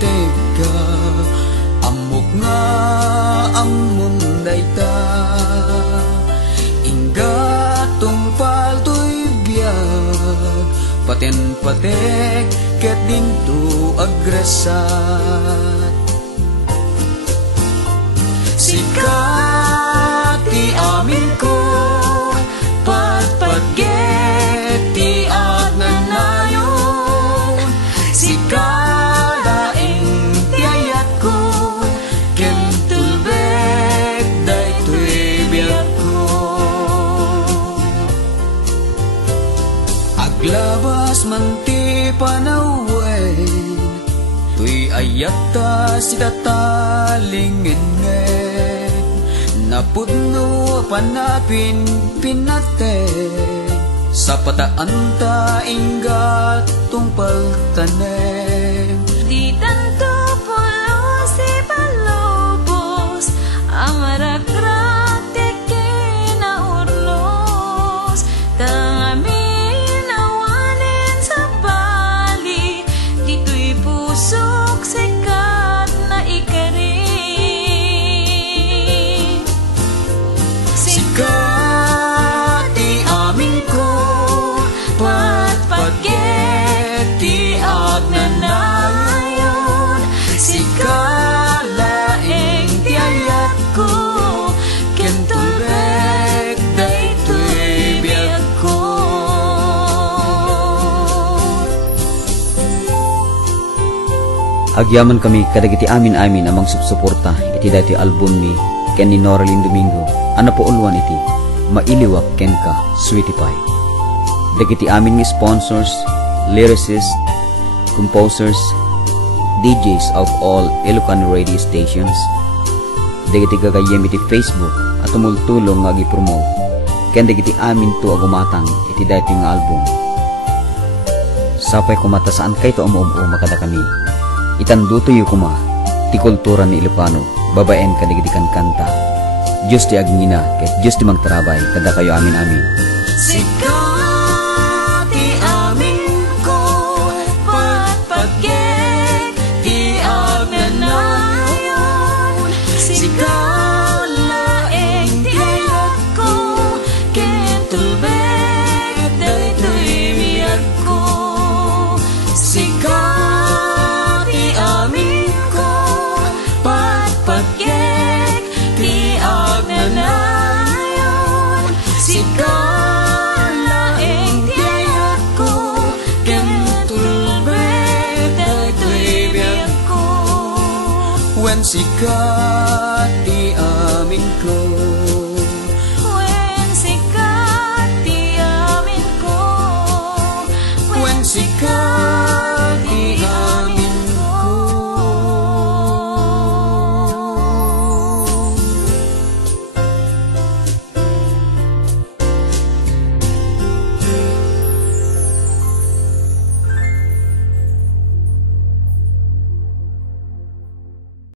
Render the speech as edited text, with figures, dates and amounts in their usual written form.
teka amok nga among dayta ingga tungpal to'y biyag paten-patek ket dinto agresat sikat ti amin ko patpagget ti agnanayon sikadaing ti ayat ko ken tulbek daytoy biyak ko aglabas man ti panaway tuy ayat ta si tatalingin napudno panapin pinate sa pataan ta inggat tungpal tanem di tanto pulo si palobos amarak-rak teke na urlos tangamin awanin sa bali dito'y pusok sikat na ikari sikat ti amin ko patpagget ti agnanayon sikalaeng ti ayat ko ken tulbek daytoy biyak ko agyaman kami kadagiti amin-amin amang subsuporta iti daytoy album ni ken ni Noralyn Domingo ana po ulwan iti mailiwak ken ka Sweetie Pie dagiti amin nga sponsors lyricists composers DJs of all Ilocano radio stations dagiti gagayem iti Facebook at tumultulong nga gi-promote ken dagiti amin to agumatang iti daytoy nga album sapay kumata saan kay to umuumo makada kami itanduto yu kuma ti kultura ni Ilocano babaen kadagiti kan kanta Diyos ti agngina ket Diyos ti magtarabay kada kayo amin-amin sikat ti amin ko patpagget ti agnanayon sikalaeng ti ayat ko ken tulbek daytoy biyak ko sikat ti amin ko patpagget ti agnanayon sikalaeng ti ayat ko ken tulbek daytoy biyak ko wen sikat ti amin ko